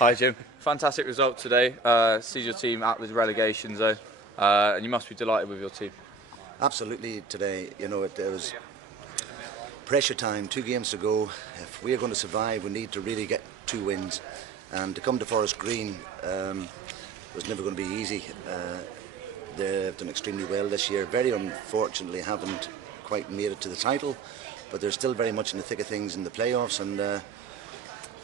Hi Jim, fantastic result today. Sees your team out of the relegation zone, and you must be delighted with your team. Absolutely today, it was pressure time, 2 games to go. If we are going to survive, we need to really get 2 wins. And to come to Forest Green was never going to be easy. They've done extremely well this year. Very unfortunately haven't quite made it to the title, but they're still very much in the thick of things in the playoffs, and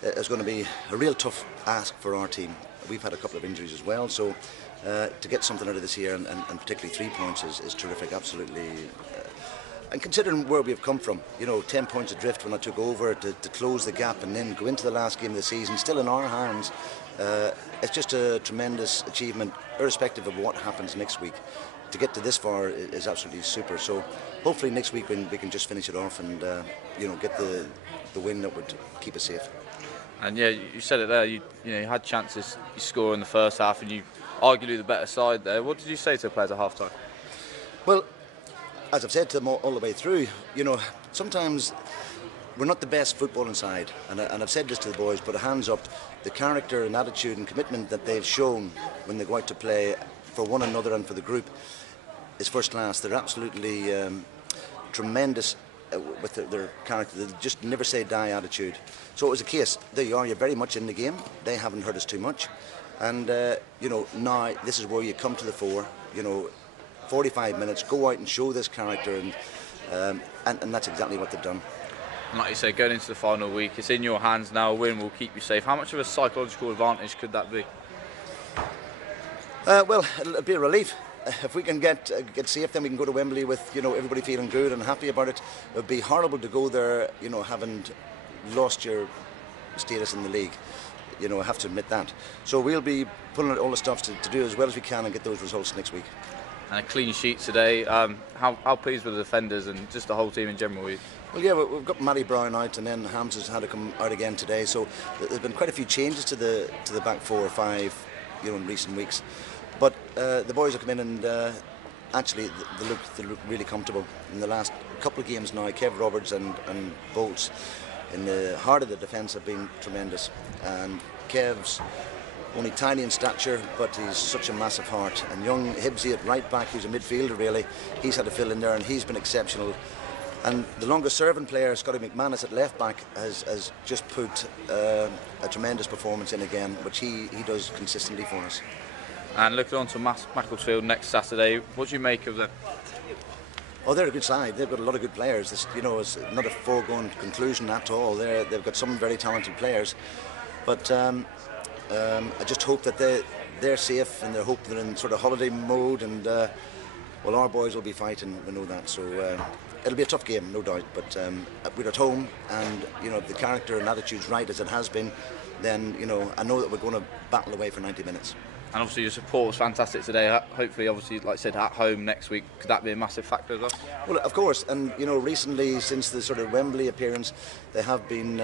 it's going to be a real tough ask for our team. We've had a couple of injuries as well, so to get something out of this year, and particularly 3 points, is terrific, absolutely. And considering where we've come from, 10 points adrift when I took over, to close the gap and then go into the last game of the season, still in our hands, it's just a tremendous achievement, irrespective of what happens next week. To get to this far is absolutely super. So hopefully next week we can just finish it off and get the win that would keep us safe. And yeah, you said it there. You had chances. You score in the first half, and you arguably the better side there. What did you say to the players at half time? Well, as I've said to them all the way through, sometimes we're not the best footballing side, and I've said this to the boys, but hands up, the character and attitude and commitment that they've shown when they go out to play for one another and for the group is first class. They're absolutely tremendous with their character. They just never say die attitude. So it was a case, there you are, you're very much in the game. They haven't hurt us too much, and now this is where you come to the fore. 45 minutes, go out and show this character, and that's exactly what they've done. And like you say, going into the final week, it's in your hands now. A win will keep you safe. How much of a psychological advantage could that be? Well, it'll be a relief. If we can get safe, then we can go to Wembley with everybody feeling good and happy about it. It would be horrible to go there, having lost your status in the league. I have to admit that. So we'll be pulling out all the stops to do as well as we can and get those results next week. And a clean sheet today. How pleased with the defenders and just the whole team in general? Well, yeah, we've got Matty Brown out, and then Hams has had to come out again today. So there's been quite a few changes to the back 4 or 5, in recent weeks. But the boys have come in and actually they look really comfortable. In the last couple of games now, Kev Roberts and Bolts in the heart of the defence have been tremendous. And Kev's only tiny in stature, but he's such a massive heart. And young Hibbsy at right back, who's a midfielder really, he's had to fill in there, and he's been exceptional. And the longest serving player, Scotty McManus at left back, has just put a tremendous performance in again, which he does consistently for us. And looking on to Macclesfield next Saturday, what do you make of them? Oh, they're a good side. They've got a lot of good players. It's not a foregone conclusion at all. They've got some very talented players, but I just hope that they're safe, and I hope they're in sort of holiday mode, and well, our boys will be fighting. We know that. So it'll be a tough game, no doubt. But we're at home, and if the character and attitude's right as it has been, then I know that we're going to battle away for 90 minutes. And obviously your support was fantastic today. Hopefully, obviously, like I said, at home next week, could that be a massive factor as well? Well, of course. And recently, since the sort of Wembley appearance, they have been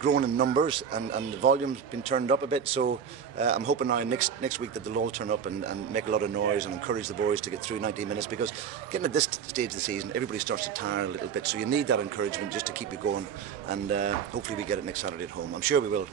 grown in numbers, and the volume's been turned up a bit. So I'm hoping now next week that they'll all turn up and make a lot of noise and encourage the boys to get through 90 minutes, because getting at this stage of the season, everybody starts to tire a little bit. So you need that encouragement just to keep you going, and hopefully we get it next Saturday at home. I'm sure we will.